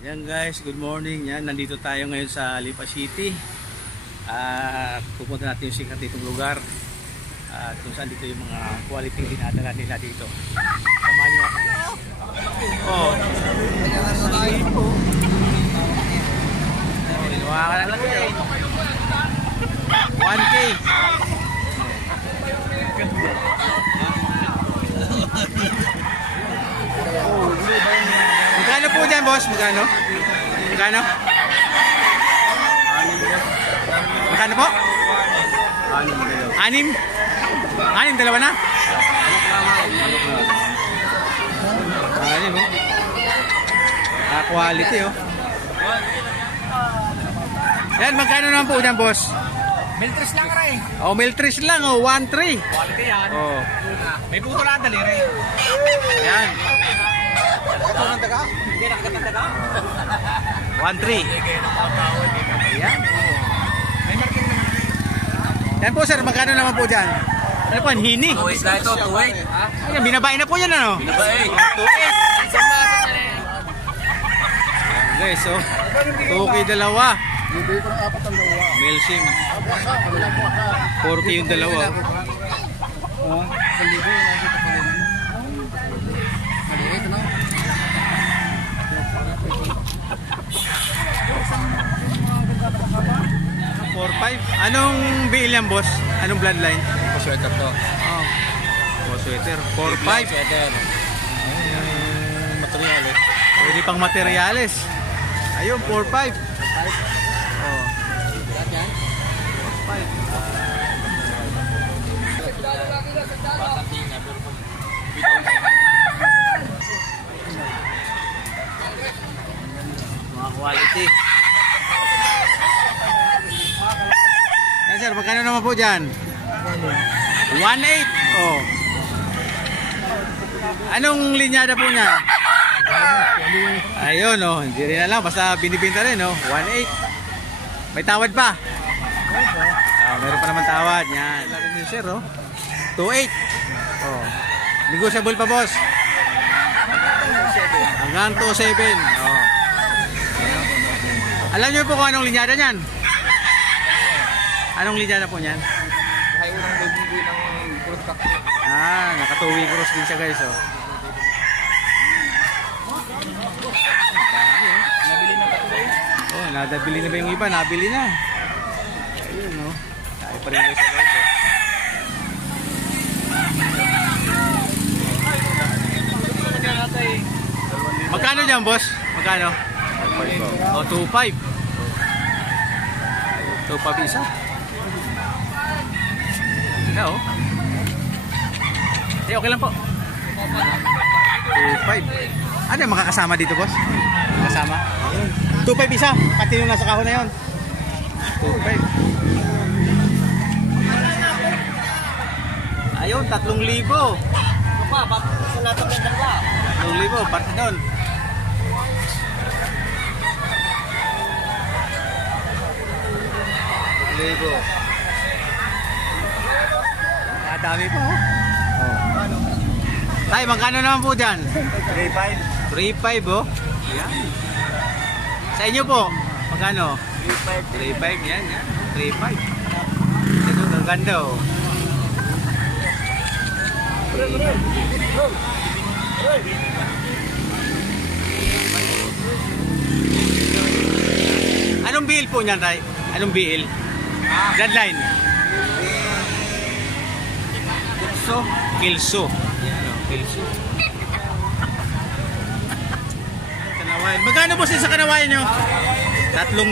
Yan guys, good morning. Yan, nandito tayo ngayon sa Lipa City. Pupunta natin yung sikat ditong lugar. Kung saan dito yung mga quality dinadala nila dito. Samahan nyo ako. Oh. Inuwakan na lang yun. 1K. Magkano po dyan, boss? Magkano? Magkano? Magkano po? 6? 6, dalawa na? 6, oh. Quality, oh. Yan, magkano naman po dyan, boss? Miltris lang rin. Oh, miltris lang, oh. 1-3. Quality yan. Oh. May puso lang dali rin. Yan. Ito ng daga? Hindi nakagat ng daga? 1-3. Yan. May marking naman. Yan po, sir. Magkano naman po dyan? Ano po, ang hini? 2.8 na ito, 2.8. Ayan, binabae na po yan, ano? Binabae. 2.8. Guys, so 2K dalawa. Bibili ko ng 4 ang dalawa. Milsim. 4K yung dalawa. Oh, 1,000 yung nakita ko rin. Maliit, ano? 4-5. Anong bill yan, boss? Anong bloodline? Sweater to. Oh. Sweater. 4-5. Sweater. Materialis. Pwede pang materyales. Ayun, 4-5. Oh. 4-5. Mga quality. Yan sir, magkano naman po dyan? 1.8. Oh. Anong linyada po niya? Ayun, oh, hindi rin alam, basta binibinta rin, oh. 1.8. May tawad pa. Meron pa naman tawad. Yan. Lalo din sir, oh. 2.8. Oh. Negotiable pa, boss. Hanggang 2.7. Oh. Alam niyo po kung anong linyada niyan? Anong linyada po niyan? Hay unang bibili ng cross cut. Naka 2-way cross din siya, guys, oh. Nabili ng katuloy. Oh, nadabili na ba yung iba? Nabili na. Ayun, no. Tayo pa rin guys sa loob, oh. Magkano dyan, boss? Magkano? Oh, 2.5. 2.5 isa. Ito, oh. Okay lang po. 2.5. Ano yung makakasama dito, boss? Kasama? 2.5 isa. Pati yung nasa kahon na yun. 2.5. Ayun, 3,000. Pa, sa natin ng dalawa. 3,000, pati doon. Dami po. Tay, magkano naman po dyan? 3.5. 3.5, oh. Yan. Sa inyo po, magkano? 3.5. 3.5, yan. 3.5. Ito, ang ganda, oh. Anong bill po niyan, Tay? Anong bill? Deadline? Kilso. Kilso. Kanawayan. Magkano po sa kanawayan nyo? 3,000.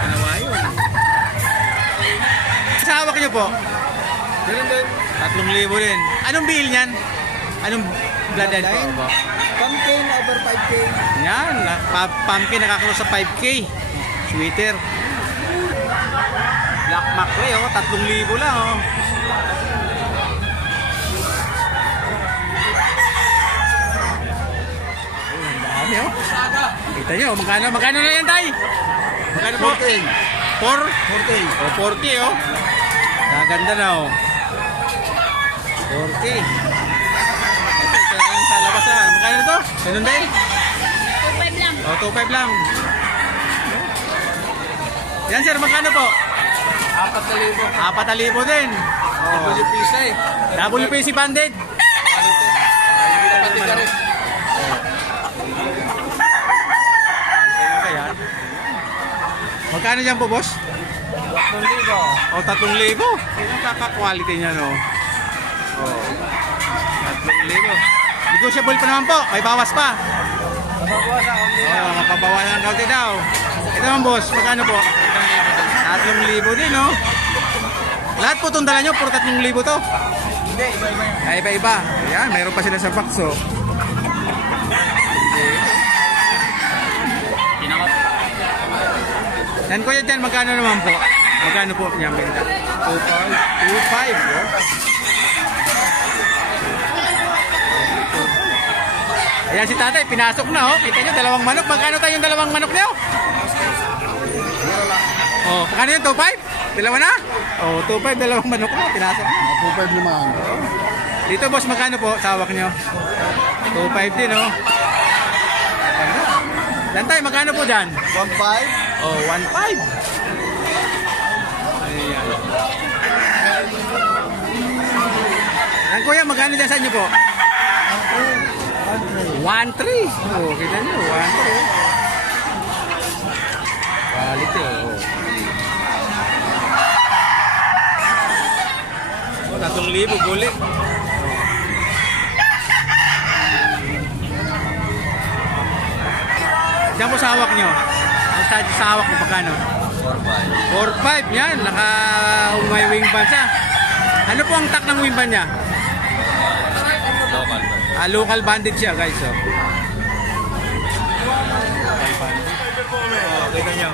Kanawayan. Sa hawak nyo po? 3,000 din. Anong bill niyan? Anong bloodline po? Pumpkin over 5K. Yan. Pumpkin nakakross sa 5K. Sweater. Black Macrae, oh. 3,000 lang, oh. Dami, oh. Kita nyo, magkano na yan, Tay? Magkano po? 4K. Oh, 4K, oh. Gaganda na, oh. 4K. Ito yung sa labas na. Magkano ito? Ganun din? O, 2.5 lang. Yan sir, magkano po? 4,000. 4,000 din. WPC. WPC banded. Kapatid ka rin. Kaya. Magkano dyan po, boss? 3,000. O, 3,000. Yung kaka-quality niya, no? O, 3,000. Negotiable pa naman po. May bawas pa. Mababawasan ako nila. O, mapabawasan ng kaunti daw. Ito naman, boss. Magkano po? 3,000 din, no? Lahat po itong dala nyo, puro 3,000 to. Hindi, iba-iba yan. Ay, iba-iba. Ayan, mayroon pa sila sa box, oh. Yan kuya dyan, magkano naman po? Magkano po niya benta? 2.5, bro. Ayan si tatay, pinasok na, oh. Kita nyo, dalawang manok. Magkano tayo yung dalawang manok niyo? Oh, magkano yun? 2.5? Dalawa na? Oh, 2.5, dalawang manok na. Pinasok na. 2,500 naman. Dito, boss, magkano po? Tawak nyo? 2.5 din, oh. Dan tayo, magkano po dyan? 1,500. Oh, 1.5. Ayan. Yan kuya, magkano dyan sa inyo po? 1.3. Oh, kita nyo, 1.3. Quality, oh. Oh, 3,000, bulik. Diyan po sa hawak nyo. Sa hawak mo, pagkano? 4.5. 4.5, yan. Naka-umay wing band siya. Ano po ang tak ng wing band niya? Local banded siya, guys. Oh. Local banded. Oh, kita nyo.